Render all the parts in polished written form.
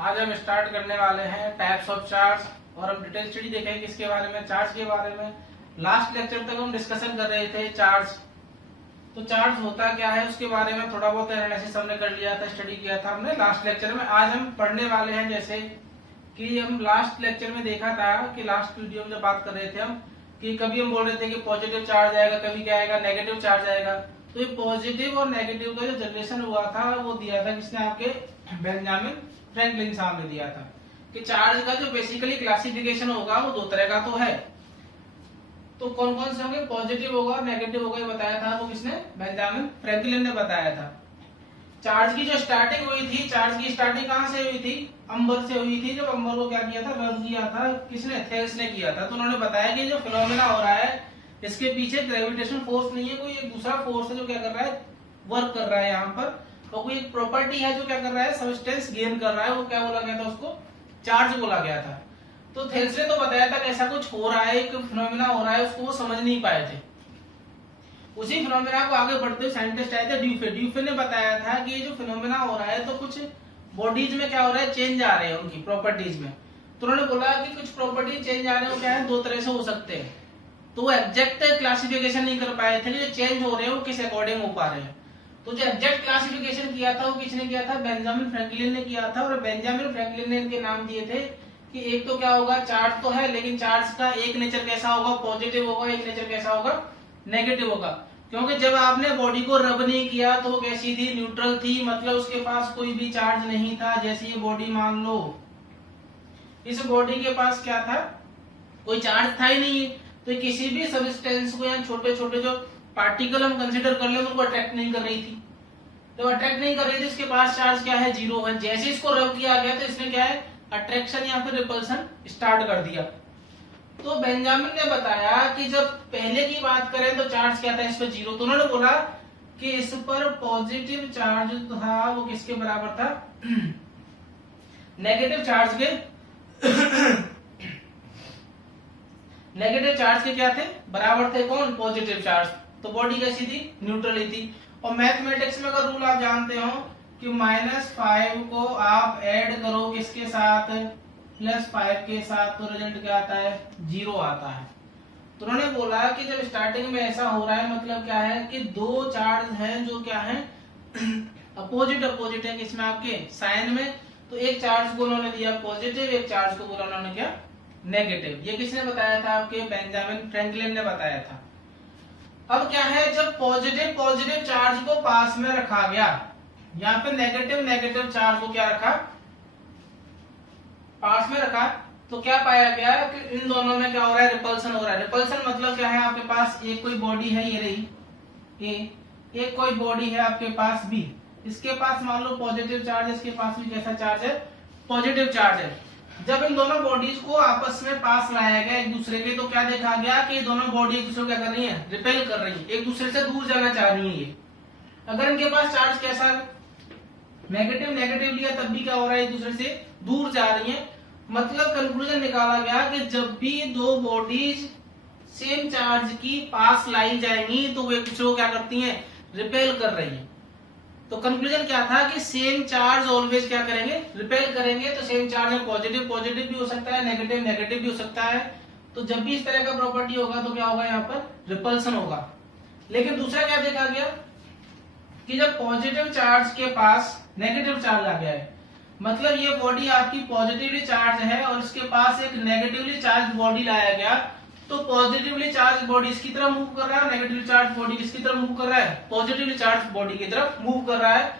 आज हम स्टार्ट करने वाले हैं टाइप्स ऑफ चार्ज और हम डिटेल स्टडी देखेंगे किसके बारे में, चार्ज के बारे में। लास्ट लेक्चर तक हम डिस्कशन कर रहे थे चार्ज, तो चार्ज होता क्या है उसके बारे में थोड़ा बहुत एनालिसिस हमने कर लिया था, स्टडी किया था हमने लास्ट लेक्चर में। आज हम पढ़ने वाले हैं, जैसे कि हम लास्ट लेक्चर में देखा था कि लास्ट वीडियो में जब बात कर रहे थे हम कि कभी हम बोल रहे थे कि पॉजिटिव चार्ज आएगा, कभी क्या आएगा नेगेटिव चार्ज आएगा। तो ये पॉजिटिव और नेगेटिव का जो जनरेशन हुआ था वो दिया था किसने, आपके बेंजामिन फ्रैंकलिन साहब ने दिया था कि चार्ज का जो बेसिकली क्लासिफिकेशन होगा वो दो तरह का तो है। तो कौन कौन से होंगे, पॉजिटिव होगा और नेगेटिव होगा, ये बताया था वो किसने, बेंजामिन फ्रैंकलिन ने बताया था। चार्ज की जो स्टार्टिंग हुई थी, चार्ज की स्टार्टिंग कहां से हुई थी, अंबर से हुई थी। जब अंबर को क्या किया था, रब किया था किसने, थेल्स ने किया था। तो उन्होंने बताया कि जो फिनोमेना हो रहा है इसके पीछे ग्रेविटेशन फोर्स नहीं है, कोई एक दूसरा फोर्स है जो क्या कर रहा है, वर्क कर रहा है यहाँ पर, और कोई एक प्रॉपर्टी है जो क्या कर रहा है, सब्सटेंस गेन कर रहा है। वो क्या बोला गया था, उसको चार्ज बोला गया था। तो थेल्स ने तो बताया था कि ऐसा कुछ हो रहा है, एक फिनोमेना हो रहा है, उसको वो समझ नहीं पाए थे। उसी फिनोमेना को आगे बढ़ते हुए साइंटिस्ट आए थे ड्यूफे। ड्यूफे ने बताया था कि ये जो फिनोमेना हो रहा है तो कुछ बॉडीज में क्या हो रहा है, चेंज आ रहे हैं उनकी प्रॉपर्टीज में। तो उन्होंने बोला कि कुछ प्रॉपर्टी चेंज आ रहे हैं, वो क्या है, दो तरह से हो सकते हैं। तो वो एग्जैक्ट क्लासिफिकेशन नहीं कर पाए थे, जो चेंज हो रहे हैं वो किस अकॉर्डिंग हो पा रहे हैं। तो जो एग्जैक्ट क्लासिफिकेशन किया था वो किसने किया था, बेंजामिन फ्रैंकलिन ने किया था। और बेंजामिन फ्रैंकलिन ने इनके नाम दिए थे कि एक तो क्या होगा, चार्ज तो है लेकिन चार्ज का एक नेचर कैसा होगा, पॉजिटिव होगा, एक नेचर कैसा होगा, नेगेटिव होगा। क्योंकि जब आपने बॉडी को रब नहीं किया तो वो कैसी थी, न्यूट्रल थी, मतलब उसके पास कोई भी चार्ज नहीं था। जैसे ये बॉडी मान लो, इस बॉडी के पास क्या था, कोई चार्ज था ही नहीं। तो किसी भी सब्सटेंस को या छोटे छोटे जो पार्टिकल हम कंसीडर कर ले उनको अट्रैक्ट नहीं कर रही थी। तो अट्रैक्ट नहीं कर रही थी, इसके पास चार्ज क्या है, जीरो है। जैसे इसको रब किया गया तो इसने क्या है, अट्रैक्शन या फिर रिपल्सन स्टार्ट कर दिया। तो बेंजामिन ने बताया कि जब पहले की बात करें तो चार्ज क्या था, इस पर जीरो। तो उन्होंने बोला कि इस पर पॉजिटिव चार्ज था वो किसके बराबर था, नेगेटिव चार्ज के नेगेटिव चार्ज के क्या थे, बराबर थे। कौन, पॉजिटिव चार्ज। तो बॉडी कैसी थी, न्यूट्रल ही थी। और मैथमेटिक्स में अगर रूल आप जानते हो कि -5 को आप ऐड करो किसके साथ, +5 के साथ, तो रिजल्ट क्या आता है, 0 आता है। तो उन्होंने बोला कि जब स्टार्टिंग में ऐसा हो रहा है मतलब क्या है कि दो चार्ज हैं जो क्या है अपोजिट अपोजिट है, किसमें, आपके साइन में। तो एक चार्ज को उन्होंने दिया पॉजिटिव, एक चार्ज को बोला उन्होंने क्या, नेगेटिव। ये किसने बताया था, आपके बेंजामिन फ्रैंकलिन ने बताया था। अब क्या है, जब पॉजिटिव पॉजिटिव चार्ज को पास में रखा गया या फिर नेगेटिव नेगेटिव चार्ज को क्या रखा, पास में रखा, तो क्या पाया गया कि इन दोनों में क्या हो रहा है, रिपल्सन हो रहा है। रिपल्सन मतलब क्या है, आपके पास एक कोई बॉडी है, ये रही ए, एक कोई बॉडी है आपके पास बी, इसके पास मान लो पॉजिटिव चार्ज, इसके पास भी कैसा चार्ज है, पॉजिटिव चार्ज है। जब इन दोनों बॉडीज को आपस में पास लाया गया एक दूसरे के, तो क्या देखा गया कि दोनों बॉडी एक दूसरे को क्या कर रही है, रिपेल कर रही है, एक दूसरे से दूर जाना चाह रही है ये। अगर इनके पास चार्ज कैसा, नेगेटिव नेगेटिव लिया तब भी क्या हो रहा है, एक दूसरे से दूर जा रही है। मतलब कंक्लूजन निकाला गया कि जब भी दो बॉडीज सेम चार्ज की पास लाई जाएंगी तो वो एक दूसरे को क्या करती हैं, रिपेल कर रही है। तो कंक्लूजन क्या था कि सेम चार्ज ऑलवेज क्या करेंगे, रिपेल करेंगे। तो सेम चार्ज में पॉजिटिव पॉजिटिव भी हो सकता है, नेगेटिव नेगेटिव भी हो सकता है। तो जब भी इस तरह का प्रॉपर्टी होगा तो क्या होगा, यहाँ पर रिपल्सन होगा। लेकिन दूसरा क्या देखा गया कि जब पॉजिटिव चार्ज के पास नेगेटिव चार्ज आ गया है, मतलब ये बॉडी आपकी पॉजिटिवली चार्ज है और इसके पास एक नेगेटिवली चार्ज बॉडी लाया गया, तो पॉजिटिवली चार्ज बॉडी इसकी तरफ मूव कर रहा है, नेगेटिवली चार्ज बॉडी किसकी तरफ मूव कर रहा है, पॉजिटिवली चार्ज बॉडी की तरफ मूव कर रहा है।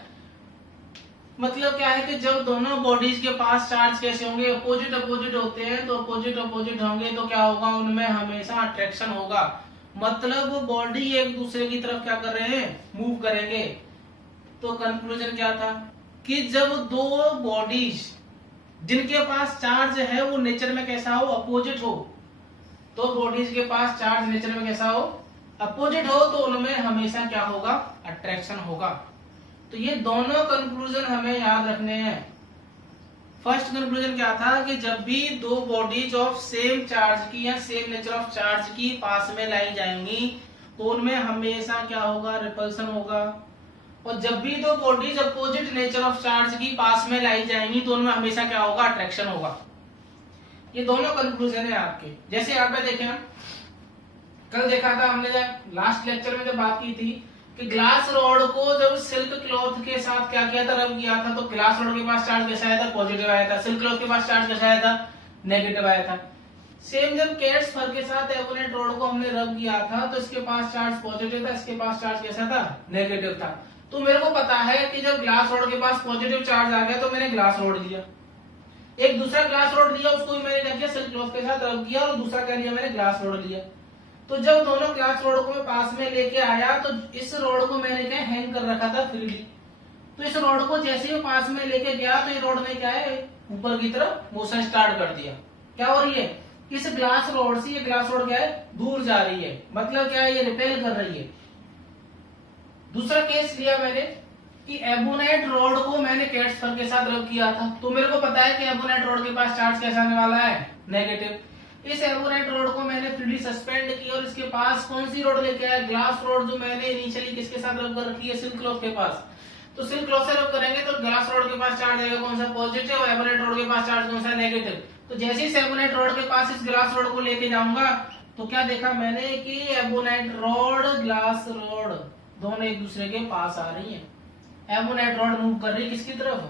मतलब क्या है कि जब दोनों बॉडीज के पास चार्ज कैसे होंगे, अपोजिट अपोजिट होते हैं, तो अपोजिट अपोजिट होंगे तो क्या होगा, उनमें हमेशा अट्रैक्शन होगा। मतलब बॉडी एक दूसरे की तरफ क्या कर रहे हैं, मूव करेंगे। तो कंक्लूजन क्या था कि जब दो बॉडीज जिनके पास चार्ज है वो नेचर में कैसा हो, अपोजिट हो, तो बॉडीज के पास चार्ज नेचर में कैसा हो, अपोजिट हो, तो उनमें हमेशा क्या होगा, अट्रैक्शन होगा। तो ये दोनों कंक्लूजन हमें याद रखने हैं। फर्स्ट कंक्लूजन क्या था कि जब भी दो बॉडीज ऑफ सेम चार्ज की या सेम नेचर ऑफ चार्ज की पास में लाई जाएंगी तो उनमें हमेशा क्या होगा, रिपल्सन होगा। और जब भी दो bodies opposite nature of charge की पास में लाई जाएंगी तो उनमें हमेशा क्या होगा, अट्रैक्शन होगा। ये दोनों कंक्लूजन है आपके। जैसे यहाँ पे देखें, हम कल देखा था हमने, जब लास्ट लेक्चर में जब बात की थी कि ग्लास रॉड को जब सिल्क क्लॉथ के साथ क्या किया था, रब किया था, तो ग्लास रॉड के पास चार्ज कैसा आया था, पॉजिटिव आया था। सिल्क क्लॉथ के पास चार्ज कैसा आया था, नेगेटिव आया था। सेम जब कैट्स फर के साथ एबोनेट रॉड को हमने रब किया था तो इसके पास चार्ज पॉजिटिव था, इसके पास चार्ज कैसा था, नेगेटिव था। तो मेरे को पता है कि जब ग्लास रॉड के पास पॉजिटिव चार्ज आ गया तो मैंने ग्लास रॉड लिया, एक दूसरा ग्लास रॉड लिया, उसको भी मैंने क्या किया, सिल्क क्लॉथ के साथ रब किया, और दूसरा क्या लिया मैंने, ग्लास रॉड लिया। तो जब दोनों ग्लास रॉड को मैं पास में लेके आया तो इस रॉड को मैंने क्या हैंग कर रखा था फ्रीली। तो इस रॉड को जैसे ही पास में लेके गया तो ये रॉड ने क्या है, ऊपर की तरफ मोशन स्टार्ट कर दिया। क्या हो रही है, इस ग्लास रॉड से ये ग्लास रॉड क्या है, दूर जा रही है, मतलब क्या है, ये रिपेल कर रही है। दूसरा केस लिया मैंने कि एबोनाइट रॉड को मैंने कैट्स फर के साथ रब किया था, तो मेरे को पता है कि एबोनाइट रॉड के पास चार्ज कैसा आने वाला है, नेगेटिव। इस एबोनाइट रॉड को मैंने फ्रीली सस्पेंड किया और इसके पास कौन सी रॉड लेके आया, ग्लास रॉड, जो मैंने इनिशियली किसके साथ रब कर रखी है, सिल्क क्लॉथ के पास। तो सिल्क क्लॉथ से रब करेंगे तो ग्लास रॉड के पास चार्ज आएगा कौन सा, पॉजिटिव, और एबोनाइट रॉड के पास चार्ज कौन सा, नेगेटिव। तो जैसे ही एबोनाइट रॉड के पास इस ग्लास रॉड को लेके जाऊंगा तो क्या देखा मैंने कि एबोनाइट रॉड, ग्लास रॉड दोनों एक दूसरे के पास आ रही हैं। एबोनाइट रॉड मूव कर रही है किसकी तरफ,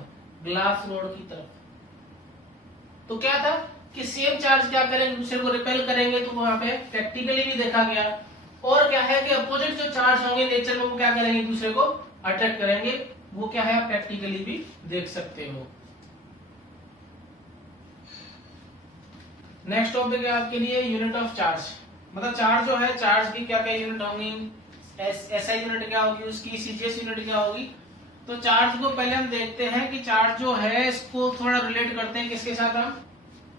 ग्लास रॉड की तरफ। तो क्या था कि सेम चार्ज क्या करेंगे, दूसरे को रिपेल करेंगे, तो वहां पे प्रैक्टिकली भी देखा गया। और क्या है कि अपोजिट जो चार्ज होंगे नेचर में वो क्या करेंगे, एक दूसरे को अट्रैक्ट करेंगे। वो क्या है, आप प्रैक्टिकली भी देख सकते हो। नेक्स्ट टॉपिक है आपके लिए यूनिट ऑफ चार्ज। मतलब चार्ज जो है, चार्ज की क्या क्या यूनिट होंगी, एसआई यूनिट क्या होगी, उसकी सीजीएस यूनिट क्या होगी। तो चार्ज को पहले हम देखते हैं कि चार्ज जो है इसको थोड़ा रिलेट करते हैं किसके साथ, हम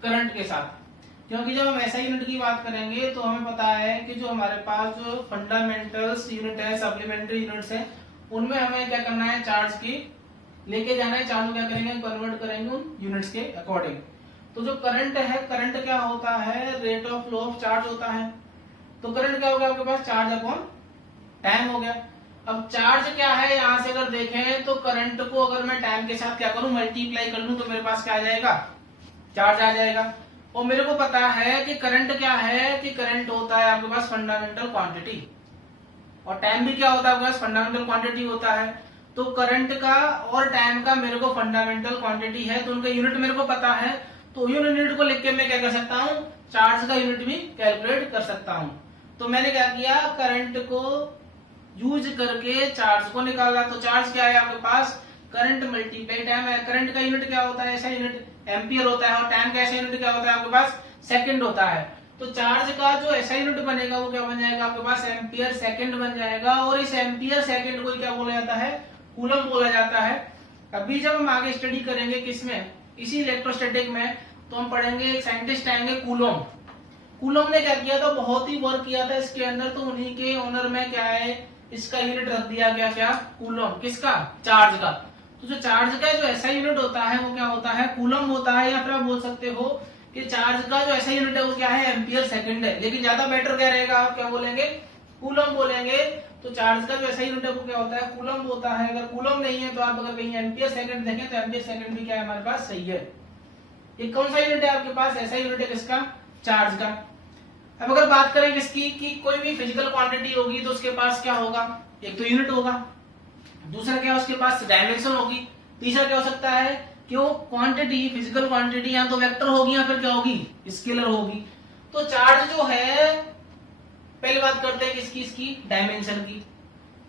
करंट के साथ। क्योंकि जब हम एसआई यूनिट की बात करेंगे तो हमें पता है कि जो हमारे पास जो फंडामेंटल्स यूनिट है, सप्लीमेंट्री यूनिट्स है, उनमें हमें क्या करना है, चार्ज की लेके जाना है, चार्ज को क्या करेंगे, कन्वर्ट करेंगे उन यूनिट्स के अकॉर्डिंग। तो जो करंट है, करंट क्या होता है, rate of flow of charge होता है। तो करंट क्या हो गया आपके पास, चार्ज अपॉन टाइम हो गया। अब चार्ज क्या है, यहां से अगर देखें तो करंट को अगर मैं टाइम के साथ क्या करूं, मल्टीप्लाई कर लूं, तो मेरे पास क्या आ जाएगा, चार्ज आ जाएगा। और मेरे को पता है कि करंट क्या है, कि करंट होता है आपके पास फंडामेंटल क्वांटिटी, और टाइम भी क्या होता है आपके पास, फंडामेंटल क्वांटिटी होता है। तो करंट का और टाइम का मेरे को फंडामेंटल क्वांटिटी है, तो उनका यूनिट मेरे को पता है। तो यूनिट को लिख के मैं क्या कर सकता हूँ, चार्ज का यूनिट भी कैलकुलेट कर सकता हूँ। तो मैंने क्या किया, करंट को यूज करके चार्ज को निकाला। तो चार्ज क्या है आपके पास, करंट मल्टीप्लाई टाइम है। करंट का यूनिट क्या होता है, ऐसा यूनिट एम्पियर होता है, और टाइम का ऐसा यूनिट क्या होता है आपके पास, सेकंड होता है। तो चार्ज का जो ऐसा यूनिट बनेगा वो क्या बन जाएगा आपके पास, एम्पियर सेकंड बन जाएगा। और इस एम्पियर सेकंड को क्या बोला जाता है, कूलम बोला जाता है। अभी जब हम आगे स्टडी करेंगे किसमें, इसी इलेक्ट्रोस्टैटिक में, तो हम पढ़ेंगे, एक साइंटिस्ट आएंगे कूलम। कूलम ने क्या किया था, बहुत ही वर्क किया था इसके अंदर। तो उन्हीं के ऑनर में क्या है, इसका यूनिट रख दिया गया, क्या, कूलम। किसका, चार्ज का। तो जो चार्ज का जो ऐसा यूनिट होता है वो क्या होता है, कूलम होता है। या फिर आप बोल सकते हो कि चार्ज का जो ऐसा यूनिट है वो क्या है, एम्पियर सेकंड है। लेकिन ज्यादा बेटर क्या रहेगा, आप क्या बोलेंगे, कूलम बोलेंगे। तो चार्ज का जो ऐसा यूनिट है वो क्या होता है, कूलम होता है। अगर कूलम नहीं है तो आप अगर कहीं एम्पियर सेकंड देखें तो एम्पियर सेकंड भी क्या है हमारे पास, सही है। ये कौन सा यूनिट है आपके पास, ऐसा यूनिट है किसका, चार्ज का। अब अगर बात करें किसकी, कि कोई भी फिजिकल क्वांटिटी होगी तो उसके पास क्या होगा, एक तो यूनिट होगा, दूसरा क्या उसके पास डायमेंशन होगी, तीसरा क्या हो सकता है कि वो क्वांटिटी, फिजिकल क्वांटिटी या तो वेक्टर होगी या फिर क्या होगी, स्केलर होगी। तो चार्ज जो है, पहले बात करते हैं किसकी, इसकी डायमेंशन की।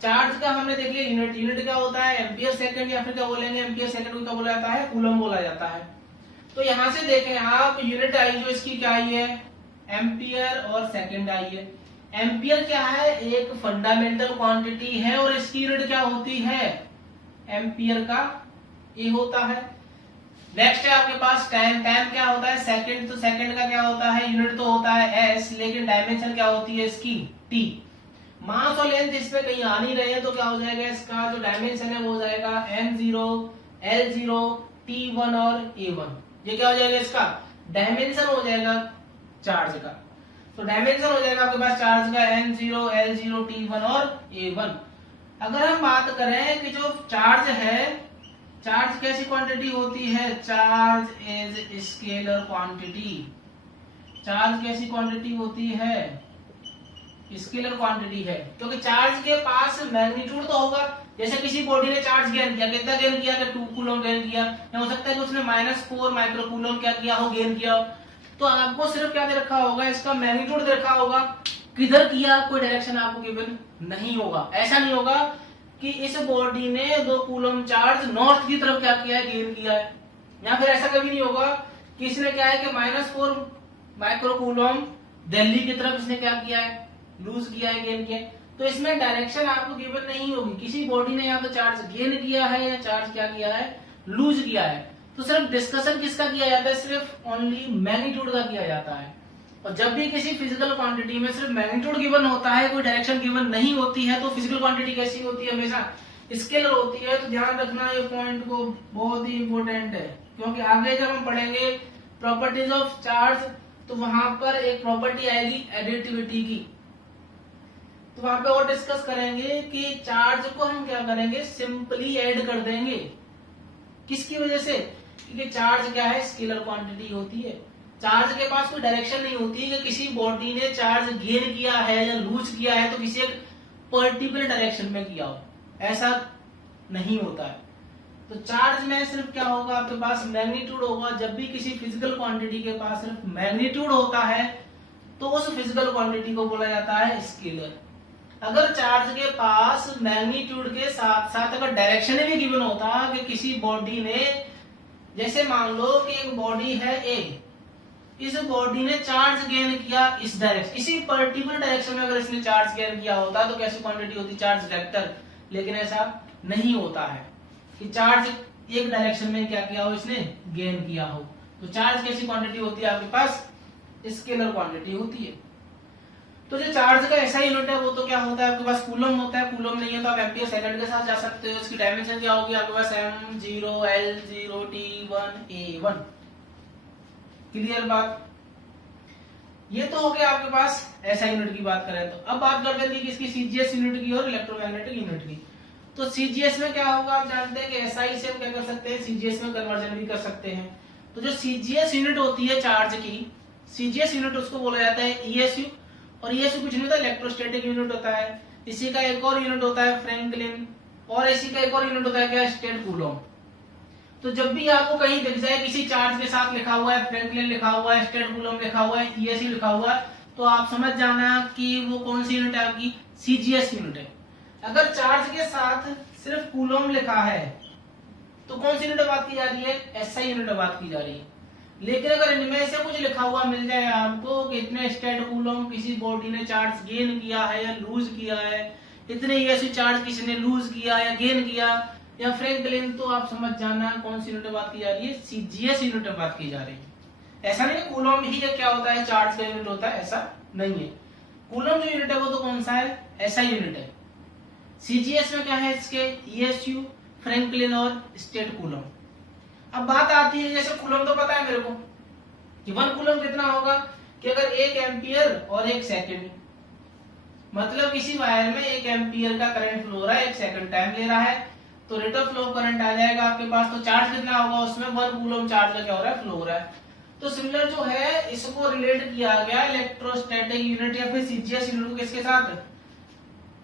चार्ज का हमने देख लिया यूनिट, यूनिट क्या होता है, एम्पियर सेकंड, या फिर क्या बोलेंगे, एम्पियर सेकंड को क्या बोला जाता है, कूलम बोला जाता है। तो यहां से देखें आप, यूनिट आई जो इसकी क्या आई है, एम्पियर, और सेकंड आई है। एम्पियर क्या है, एक फंडामेंटल क्वांटिटी है, और इसकी यूनिट क्या होती है, एम्पियर का ए होता है। नेक्स्ट है आपके पास टाइम। टाइम क्या होता है, सेकंड। तो सेकंड का क्या होता है, यूनिट तो होता है एस, लेकिन डायमेंशन क्या होती है इसकी, टी। मास और लेंथ इस पे कहीं आ नहीं रहे हैं, तो क्या हो जाएगा, इसका जो डायमेंशन है वो हो जाएगा m0, l0, t1 और a1। ये क्या हो जाएगा, इसका डायमेंशन हो जाएगा चार्ज का। तो डायमेंशन हो जाएगा आपके पास चार्ज का m0, l0, t1 और a1। अगर हम बात करें कि जो चार्ज है, चार्ज कैसी क्वांटिटी होती है, charge is scalar quantity. Charge कैसी क्वांटिटी होती है, स्केलर क्वांटिटी है, क्योंकि चार्ज के पास मैग्नीट्यूड तो होगा। जैसे किसी बॉडी ने चार्ज गेन किया, कितना गेन किया, कि 2 कूलम गेन किया, या हो सकता है कि उसने -4 माइक्रो कूलम क्या किया हो, गेन किया हो। तो आपको सिर्फ क्या दे रखा होगा, इसका मैग्नीट्यूड दे रखा होगा। किधर किया, कोई डायरेक्शन आपको गिवन नहीं होगा। ऐसा नहीं होगा कि इस बॉडी ने 2 कूलम चार्ज नॉर्थ की तरफ क्या किया है, गेन किया है, या फिर ऐसा कभी नहीं होगा कि इसने क्या है कि -4 माइक्रो कूलम दिल्ली की तरफ इसने क्या किया है, लूज किया है, गेन किया है। तो इसमें डायरेक्शन आपको गिवन नहीं होगी। किसी बॉडी ने या तो चार्ज गेन किया है या चार्ज क्या किया है, लूज किया है। तो सिर्फ डिस्कशन किसका किया जाता है, सिर्फ ओनली मैग्नीट्यूड का किया जाता है। और जब भी किसी फिजिकल क्वांटिटी में सिर्फ मैग्नीट्यूड गिवन होता है, कोई डायरेक्शन गिवन नहीं होती है, तो फिजिकल क्वांटिटी कैसी होती है, हमेशा स्केलर होती है। तो ध्यान रखना ये पॉइंट को, बहुत ही इंपॉर्टेंट है, क्योंकि आगे जब हम पढ़ेंगे प्रॉपर्टीज ऑफ चार्ज, तो वहां पर एक प्रॉपर्टी आएगी एडिटिविटी की। तो वहां पे और डिस्कस करेंगे कि चार्ज को हम क्या करेंगे, सिंपली ऐड कर देंगे। किसकी वजह से, क्योंकि चार्ज क्या है, स्केलर क्वांटिटी होती है। चार्ज के पास कोई डायरेक्शन नहीं होती है कि किसी बॉडी ने चार्ज गेन किया है या लूज किया है तो किसी एक पर्टिकुलर डायरेक्शन में किया हो, ऐसा नहीं होता है। तो चार्ज में सिर्फ क्या होगा, आपके पास मैग्नीट्यूड होगा। जब भी किसी फिजिकल क्वांटिटी के पास सिर्फ मैग्नीट्यूड होता है तो उस फिजिकल क्वांटिटी को बोला जाता है स्केलर। अगर चार्ज के पास मैग्नीट्यूड के साथ साथ अगर डायरेक्शन भी गिवन होता कि किसी बॉडी ने, जैसे मान लो कि एक बॉडी है ए, इस बॉडी ने चार्ज गेन किया इस डायरेक्शन, इसी पर्टिकुलर डायरेक्शन में अगर इसने चार्ज गेन किया होता तो कैसी क्वांटिटी होती, चार्ज वेक्टर। लेकिन ऐसा नहीं होता है कि चार्ज एक डायरेक्शन में क्या किया हो, इसने गेन किया हो। तो चार्ज कैसी क्वांटिटी होती है, आपके पास स्केलर क्वांटिटी होती है। तो जो चार्ज का ऐसा यूनिट है वो तो क्या होता है, आपके पास कूलम होता है। कूलम नहीं है तो आप एम्पियर सेकंड के साथ जा सकते हो। इसकी डायमेंशन क्या होगी, आपके पास m0 l0 t1 a1। Clear बात, ये तो हो गया आपके पास ऐसा यूनिट की बात करें तो। अब बात करते हैं किसकी, सीजीएस यूनिट की और इलेक्ट्रोमैग्नेटिक यूनिट की। तो सीजीएस में क्या होगा, आप जानते हैं कि एसआई से हम क्या कर सकते हैं, सीजीएस में कन्वर्जन भी कर सकते हैं। तो जो सीजीएस यूनिट होती है चार्ज की, सीजीएस यूनिट उसको बोला जाता है ईएसयू। और ईएसयू कुछ नहीं होता, इलेक्ट्रोस्टैटिक यूनिट होता है। इसी का एक और यूनिट होता है फ्रैंकलिन, और इसी का एक और यूनिट होता है क्या, स्टेट कूलम। तो जब भी आपको कहीं दिख जाए किसी चार्ज के साथ लिखा हुआ है फ्रैंकलिन लिखा हुआ है, स्टेट कूलम लिखा हुआ है, ईएसयू लिखा हुआ है, तो आप समझ जाना कि वो कौन सी यूनिट है, आपकी सीजीएस यूनिट है। अगर चार्ज के साथ सिर्फ कूलम लिखा है तो कौन सी यूनिट बात की जा रही है, एसआई यूनिट बात की जा रही है। लेकिन अगर इनमें से कुछ लिखा हुआ मिल जाए आपको कि इतने स्टेट कूलम किसी बॉडी ने चार्ज गेन किया है या लूज किया है, इतने ईएसयू चार्ज किसी ने लूज किया या गेन किया या फ्रैंकलिन, तो आप समझ जाना कौन सी यूनिट बात की जा रही है, सीजीएस यूनिट बात की जा रही है। ऐसा नहीं है कूलम ही क्या होता है, चार्ज का यूनिट होता है, ऐसा नहीं है। कूलम जो यूनिट है वो तो कौन सा है, एसआई यूनिट है। सीजीएस में क्या है, इसके ईएसयू, फ्रैंकलिन और स्टेट कूलम। अब बात आती है, जैसे कूलम तो पता है मेरे को कि 1 कूलम कितना होगा, कि अगर 1 एम्पियर और 1 सेकंड, मतलब किसी वायर में 1 एम्पियर का करंट फ्लो हो रहा है, 1 सेकंड टाइम ले रहा है, तो रेट ऑफ फ्लो करंट आ जाएगा आपके पास। तो चार्ज कितना होगा उसमें, 1 कूलम चार्ज का क्या हो रहा है, फ्लो हो रहा है। तो सिमिलर जो है इसको रिलेट किया गया इलेक्ट्रोस्टैटिक यूनिट या फिर सीजीएस यूनिट को किसके साथ,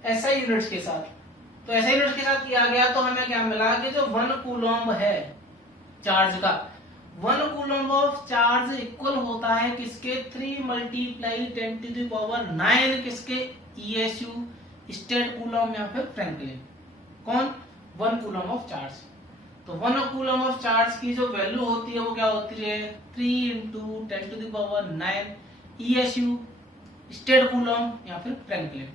एसआई यूनिट्स के साथ। तो एसआई यूनिट के साथ किया गया तो हमें क्या मिला कि जो 1 कूलम है चार्ज का, 1 कूलम ऑफ चार्ज इक्वल होता है किसके, 3 × 10⁹ किसके, ईएसयू, स्टेट कूलम या फिर फ्रैंकलिन। कौन, 1 कूलम ऑफ चार्ज। तो 1 कूलम ऑफ चार्ज की जो वैल्यू होती है वो क्या होती है, 3 × 10⁹ ईएसयू, स्टेट कूलम या फिर फ्रैंकलिन।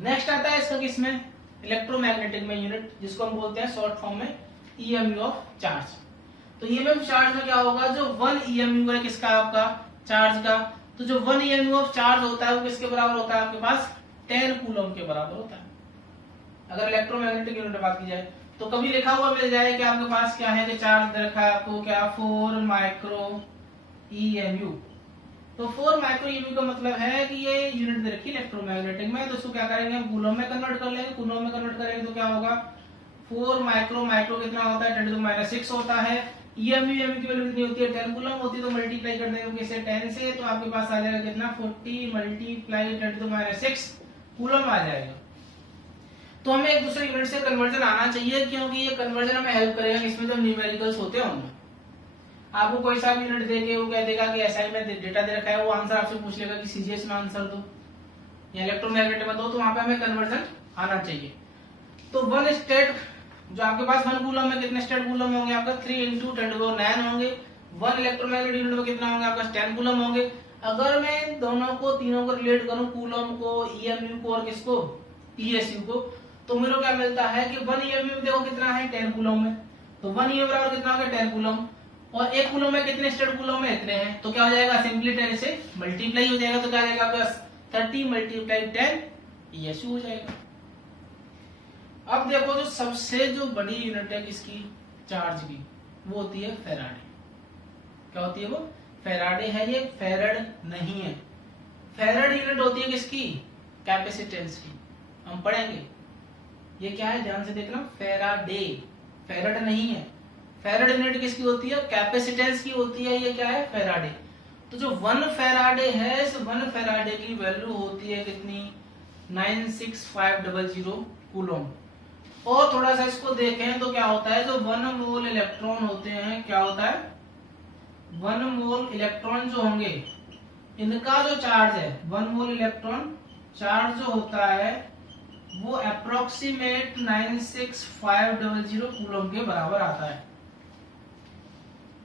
नेक्स्ट आता है इसका किसमें, इलेक्ट्रोमैग्नेटिक में यूनिट, जिसको हम बोलते हैं शॉर्ट फॉर्म में ईएमयू ऑफ चार्ज। तो ईएमयू चार्ज में क्या होगा, जो 1 ईएमयू है किसका, आपका चार्ज का, तो जो 1 ईएमयू ऑफ चार्ज होता है वो किसके बराबर होता है, आपके पास 10 कूलम के बराबर होता है। अगर इलेक्ट्रोमैग्नेटिक यूनिट बात की जाए तो कभी लिखा हुआ मिल जाए कि आपके पास क्या है, कि चार्ज दे रखा है आपको क्या, 4 माइक्रो ईएमयू, तो 4 माइक्रो ईएमयू का मतलब है कि ये यूनिट दे रखी है इलेक्ट्रोमैग्नेटिक में, तो इसको क्या करेंगे हम कूलम में कन्वर्ट कर लेंगे। कूलम में कन्वर्ट करेंगे तो क्या होगा 4 माइक्रो, माइक्रो कितना होता है 10⁻⁶ होता है। ईएमयू की वैल्यू कितनी होती है 10 कूलम होती है, तो मल्टीप्लाई कर देंगे किसे 10 से, तो आपके पास आ जाएगा कितना 40 मल्टीप्लाई 10⁻⁶ कूलम आ जाएगा। तो हमें एक दूसरे यूनिट से कन्वर्जन आना चाहिए, क्योंकि ये कन्वर्जन हमें हेल्प करेगा इसमें जो न्यूमेरिकल्स होते हैं उनमें। आपको कोई सा भी यूनिट देके वो कह देगा कि एसआई में डेटा दे रखा है, वो आंसर आपसे पूछ लेगा कि सीजीएस में आंसर दो या इलेक्ट्रोमैग्नेटिक में दो, तो वहां पे हमें कन्वर्जन आना चाहिए। तो वन स्टेट जो आपके पास 1 कूलम में कितने स्टेट कूलम होंगे आपका 3 × 10⁹ होंगे। 1 इलेक्ट्रोमैग्नेटिक यूनिट में कितना होंगे आपका 10 कूलम होंगे। अगर मैं दोनों को तीनों को रिलेट करूं, कूलम को, ईएमयू को और किसको ईएसयू को, तो मेरे को क्या मिलता है कि 1 ईएमयू देखो कितना है 10 कूलम में, तो 1 ईएमयू बराबर कितना होगा 10 कूलम, और 1 कूलम में कितने स्टेट कूलम में इतने हैं, तो क्या हो जाएगा सिंपली 10 से मल्टीप्लाई हो जाएगा, तो क्या आ जाएगा आपका 30 × 10 ईएसयू हो जाएगा। अब देखो जो सबसे जो बड़ी यूनिट है किसकी चार्ज की, वो होती है फैराडे। क्या होती है वो फैराडे है, ये फैरड नहीं है। फैरड यूनिट होती है किसकी कैपेसिटेंस की, हम पढ़ेंगे। ये क्या है ध्यान से देखना, फैराडे, फैरड नहीं है। फैरड यूनिट किसकी होती है कैपेसिटेंस की होती है, ये क्या है फैराडे। तो जो 1 फैराडे है, इस 1 फैराडे की वैल्यू होती है कितनी 96500 कूलम। और थोड़ा सा इसको देखें तो क्या होता है, जो 1 मोल इलेक्ट्रॉन होते हैं, क्या होता है 1 मोल इलेक्ट्रॉन जो होंगे इनका जो चार्ज है 1 मोल इलेक्ट्रॉन चार्ज जो होता है वो अप्रोक्सीमेट 96500 कूलम के बराबर आता है।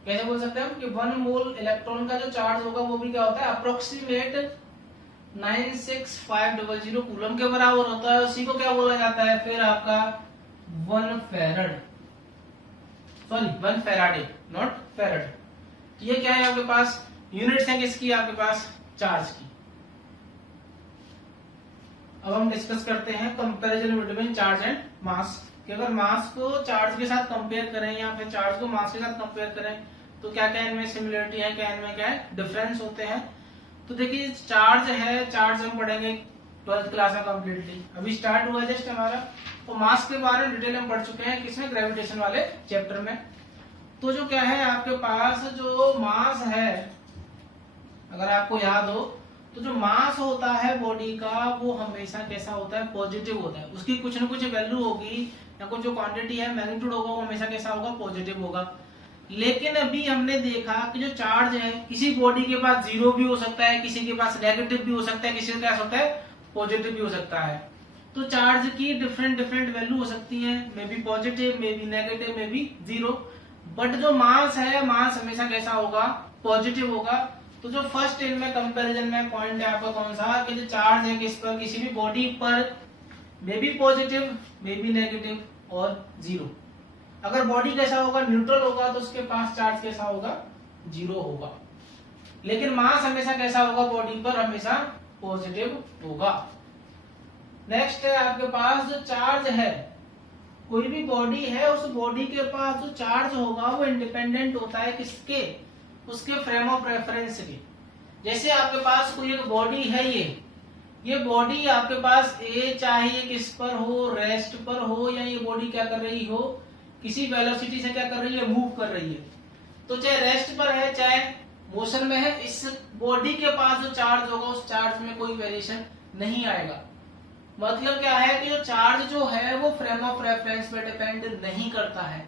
कैसे बोल सकते हैं हम कि 1 मोल इलेक्ट्रॉन का जो चार्ज होगा वो भी क्या होता है अप्रोक्सीमेट 96500 कूलम के बराबर होता है। उसी को क्या बोला जाता है फिर आपका 1 फैराडे, नॉट फैरड। ये क्या है आपके पास यूनिट्स है किसकी आपके पास चार्ज की। अब हम डिस्कस करते हैं comparison between charge and mass, कि अगर मास को चार्ज के साथ कंपेयर करें या फिर चार्ज को मास के साथ कंपेयर करें तो क्या क्या इनमें सिमिलरिटी है, क्या इनमें क्या है डिफरेंस होते हैं। तो देखिए चार्ज है, चार्ज हम पढ़ेंगे 12th क्लास में कंप्लीटली, अभी स्टार्ट हुआ जस्ट हमारा। तो मास के बारे में डिटेल हम पढ़ चुके हैं किसमें ग्रेविटेशन वाले चैप्टर में। तो जो क्या है आपके पास जो मास है, अगर आपको याद हो तो जो मास होता है बॉडी का वो हमेशा कैसा होता है पॉजिटिव होता है। उसकी कुछ न कुछ वैल्यू होगी या कुछ जो क्वांटिटी है मैग्नीट्यूड होगा वो हमेशा कैसा होगा पॉजिटिव होगा। लेकिन अभी हमने देखा कि जो चार्ज है किसी बॉडी के पास 0 भी हो सकता है, किसी के पास नेगेटिव भी हो सकता है, किसी के पास होता है पॉजिटिव भी हो सकता है। तो चार्ज की डिफरेंट वैल्यू हो सकती है, may be positive, may be negative, may be 0। But जो मास है मास हमेशा कैसा होगा पॉजिटिव होगा। तो जो फर्स्ट इनमें कंपैरिजन में पॉइंट है आपका कौन सा कि जो चार्ज है किस पर किसी भी बॉडी पर may be positive, may be negative और 0। अगर बॉडी कैसा होगा न्यूट्रल होगा तो उसके पास चार्ज कैसा होगा 0 होगा। लेकिन मास हमेशा कैसा होगा बॉडी पर हमेशा पॉजिटिव होगा। नेक्स्ट है आपके पास जो चार्ज है, कोई भी बॉडी है उस बॉडी के पास जो चार्ज होगा वो इंडिपेंडेंट होता है किसके उसके फ्रेम ऑफ रेफरेंस के। जैसे आपके पास कोई एक बॉडी है, ये बॉडी आपके पास चाहे ये किस पर हो रेस्ट पर हो या ये बॉडी क्या कर रही हो किसी वेलोसिटी से क्या कर रही है मूव कर रही है। तो चाहे रेस्ट पर है चाहे मोशन में है, इस बॉडी के पास जो चार्ज होगा उस चार्ज में कोई वेरिएशन नहीं आएगा। मतलब क्या है कि जो चार्ज जो है वो फ्रेम ऑफ रेफरेंस पे डिपेंड नहीं करता है।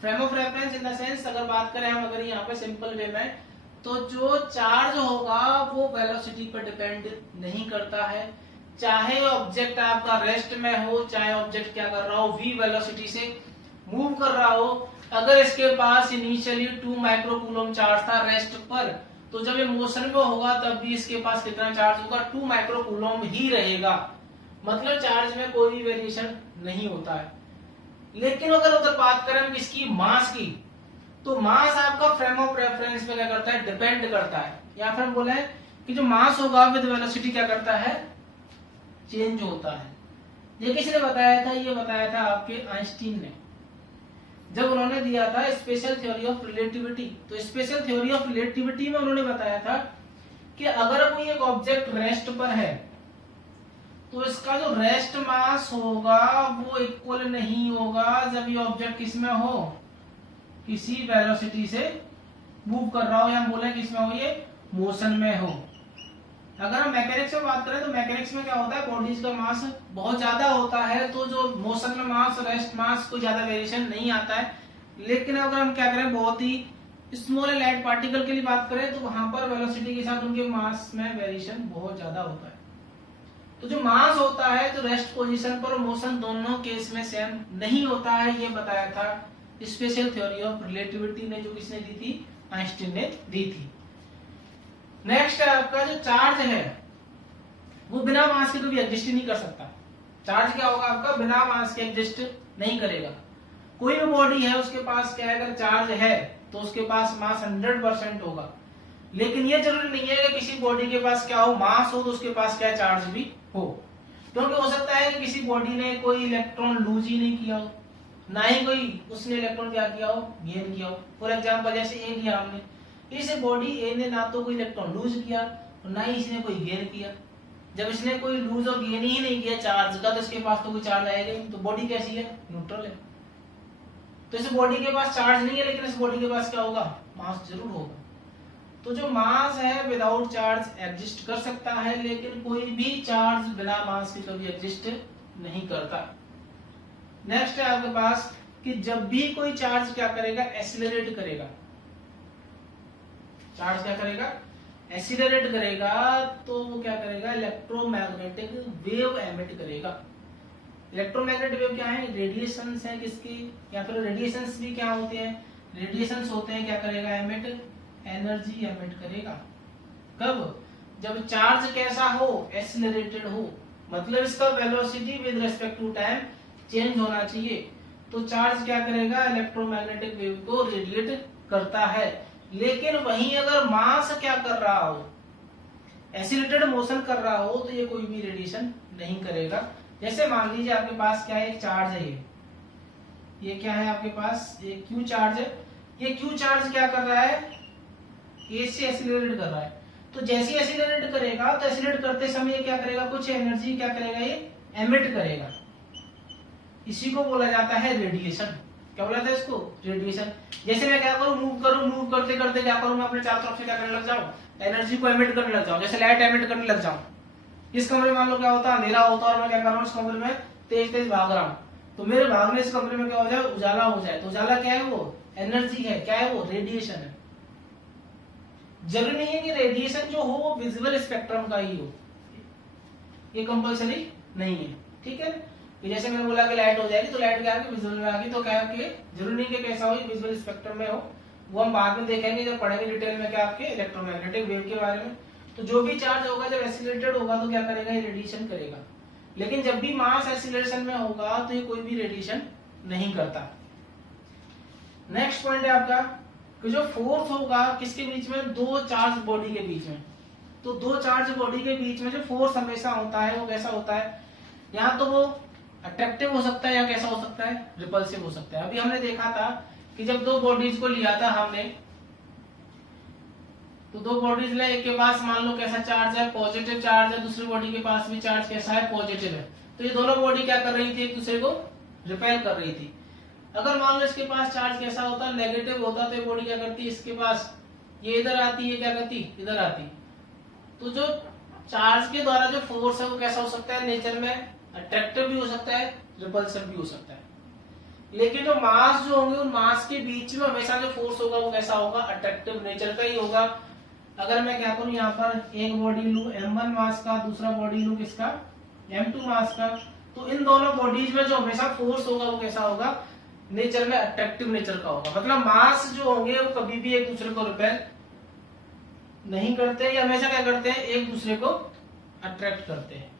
Frame of reference in the sense अगर बात करें हम अगर यहाँ पे सिंपल वे में, तो जो चार्ज होगा वो वेलोसिटी पर डिपेंड नहीं करता है। चाहे ऑब्जेक्ट आपका रेस्ट में हो, चाहे ऑब्जेक्ट क्या कर रहा हो v वेलोसिटी से मूव कर रहा हो, अगर इसके पास इनिशियली 2 माइक्रो कूलम चार्ज था रेस्ट पर, तो जब ये मोशन में होगा तब भी इसके पास कितना चार्ज होगा 2 माइक्रो कूलम ही रहेगा। मतलब चार्ज में कोई वेरिएशन नहीं होता है। लेकिन अगर उधर बात करें हम किसकी मास की, तो मास आपका फ्रेम ऑफ रेफरेंस पे क्या करता है डिपेंड करता है। या फिर हम बोले कि जो मास होगा विद वेलोसिटी क्या करता है चेंज होता है। ये किसने बताया था, ये बताया था आपके आइंस्टीन ने जब उन्होंने दिया था स्पेशल थ्योरी ऑफ रिलेटिविटी। तो स्पेशल थ्योरी ऑफ रिलेटिविटी में उन्होंने बताया था कि अगर कोई एक ऑब्जेक्ट रेस्ट पर है तो इसका जो रेस्ट मास होगा वो इक्वल नहीं होगा जब ये ऑब्जेक्ट किसमें हो, किसी वेलोसिटी से मूव कर रहा हो, या हम बोले किसमें हो, ये मोशन में हो। अगर हम मैकेनिक्स में बात करें तो मैकेनिक्स में क्या होता है, बॉडीज का मास बहुत ज्यादा होता है तो जो मोशन में मास, रेस्ट मास कोई ज्यादा वेरिएशन नहीं आता है। लेकिन अगर हम क्या करें, बहुत ही स्मॉल लाइट पार्टिकल के लिए बात करें तो वहां पर वेलोसिटी के साथ उनके मास में वेरिएशन बहुत ज्यादा होता है। तो जो मास होता है तो रेस्ट पोजीशन पर मोशन दोनों केस में सेम नहीं होता है, ये बताया था स्पेशल थ्योरी ऑफ रिलेटिविटी ने, जो किसने दी थी, आइंस्टीन ने दी थी। नेक्स्ट है आपका जो चार्ज है वो बिना मास के कभी एग्जिस्ट नहीं कर सकता। चार्ज क्या होगा आपका, बिना मास के एग्जिस्ट नहीं करेगा। कोई भी बॉडी है उसके पास क्या है, अगर चार्ज है तो उसके पास मास 100% होगा। लेकिन ये जरूरी नहीं है कि किसी बॉडी के पास क्या हो, मास हो तो उसके पास क्या चार्ज भी हो। क्योंकि हो सकता है कि किसी बॉडी ने कोई इलेक्ट्रॉन लूज ही नहीं किया हो, ना ही कोई उसने इलेक्ट्रॉन क्या किया हो, गेन किया हो। फॉर एग्जाम्पल जैसे ए लिया हमने, इस बॉडी ए ने ना तो कोई इलेक्ट्रॉन लूज किया और ना ही इसने कोई गेन किया। जब इसने कोई लूज और गेन ही नहीं किया चार्ज का तो इसके पास तो कोई चार्ज आएगा ही। तो बॉडी कैसी है, न्यूट्रल है। तो इस बॉडी के पास चार्ज नहीं है लेकिन इस बॉडी के पास क्या होगा, मास जरूर होगा। तो जो मास है विदाउट चार्ज एग्जिस्ट कर सकता है, लेकिन कोई भी चार्ज बिना मास के कभी एग्जिस्ट नहीं करता। नेक्स्ट है आपके पास कि जब भी कोई चार्ज क्या करेगा, एसिलरेट करेगा। चार्ज क्या करेगा, एसिलरेट करेगा, तो वो क्या करेगा, इलेक्ट्रोमैग्नेटिक वेव एमिट करेगा। इलेक्ट्रोमैग्नेटिक वेव क्या है, रेडिएशंस है किसकी, या फिर रेडिएशंस भी क्या होते हैं, रेडिएशंस होते हैं, क्या करेगा, एमिट, एनर्जी एमिट करेगा। कब, जब चार्ज कैसा हो, एसिलरेटेड हो, मतलब इसका velocity with respect to time change होना चाहिए। तो चार्ज क्या करेगा, इलेक्ट्रोमैग्नेटिक वेव को रेडिएट करता है। लेकिन वहीं अगर मास क्या कर रहा हो, एसिलेटेड मोशन कर रहा हो, तो ये कोई भी रेडिएशन नहीं करेगा। जैसे मान लीजिए आपके पास क्या है, एक चार्ज है, ये क्या है आपके पास, ये क्यू चार्ज है। ये क्यू चार्ज क्या कर रहा है, ए से एसिलेट कर रहा है। तो जैसे एसिलेट करेगा तो एसिलेट करते समय क्या करेगा, कुछ एनर्जी क्या करेगा, ये एमिट करेगा। इसी को बोला जाता है रेडिएशन। क्या बोला था इसको, रेडिएशन। जैसे मैं क्या करूं, मूव करते करते क्या करूं, मैं अपने चारों तरफ से क्या करने लग जाऊं, एनर्जी को एमिट करने लग जाऊं। जैसे लाइट एमिट करने लग जाऊं। इस कमरे में मान लो क्या होता है, अंधेरा होता है और मैं क्या कर रहा हूँ, इस कमरे में तेज तेज भाग रहा हूँ। तो मेरे भागने इस कमरे में क्या हो जाए, उजाला हो जाए। तो उजाला क्या है, वो एनर्जी है। क्या है वो, रेडिएशन है। जरूरी नहीं है कि रेडिएशन जो हो वो विजिबल स्पेक्ट्रम का ही हो, ये कंपलसरी नहीं है। ठीक है, तो जैसे मैंने बोला कि लाइट हो जाएगी तो लाइट क्या है, विजुअल में आ गई। तो क्या है, जरूरी नहीं कि कैसा हो, विजुअल स्पेक्ट्रम में हो। वो हम बाद में देखेंगे जब पढ़ेंगे डिटेल में क्या आपके इलेक्ट्रोमैग्नेटिक वेव के बारे में। तो जो भी चार्ज होगा जब एसिलेटेड होगा तो क्या करेगा, ये रेडिएशन करेगा। लेकिन जब भी मास एसिलेशन में होगा तो ये कोई भी रेडिएशन नहीं करता। नेक्स्ट पॉइंट है आपका कि जो फोर्स होगा किसके बीच में, दो चार्ज बॉडी के बीच में। तो दो चार्ज बॉडी के बीच में जो फोर्स हमेशा होता है वो कैसा होता है, यहाँ तो वो अट्रैक्टिव हो सकता है या कैसा हो सकता है, रिपल्सिव हो सकता है। अभी हमने देखा था कि जब दो बॉडीज को लिया था हमने, तो दो बॉडीज ले, एक के पास मान लो कैसा चार्ज है, पॉजिटिव चार्ज है, दूसरी बॉडी के पास भी चार्ज कैसा है, पॉजिटिव है। तो ये दोनों बॉडी क्या कर रही थी, एक दूसरे को रिपेल कर रही थी। अगर मान लो इसके पास चार्ज कैसा होता, नेगेटिव होता, तो ये बॉडी क्या करती, इसके पास ये इधर आती है, क्या करती, इधर आती। तो जो चार्ज के द्वारा जो फोर्स है वो कैसा हो सकता है, नेचर में अट्रैक्टिव भी हो सकता है, रिपल्सिव भी हो सकता है। लेकिन जो मास जो होंगे उन मास के बीच में हमेशा जो फोर्स होगा वो कैसा होगा, अट्रैक्टिव नेचर का ही होगा। अगर मैं क्या करूं, यहाँ पर एक बॉडी लू m1 मास का, दूसरा बॉडी लू किसका, m2 मास का, तो इन दोनों बॉडीज में जो हमेशा फोर्स होगा वो कैसा होगा, नेचर में अट्रैक्टिव नेचर का होगा। मतलब मास जो होंगे वो कभी भी एक दूसरे को रिपेल नहीं करते, या हमेशा क्या करते हैं, एक दूसरे को अट्रैक्ट करते हैं।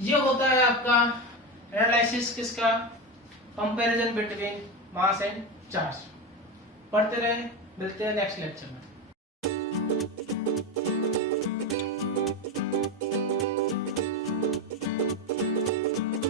ये होता है आपका एनालिसिस किसका, comparison between mass and charge. पढ़ते रहे, मिलते हैं नेक्स्ट लेक्चर में।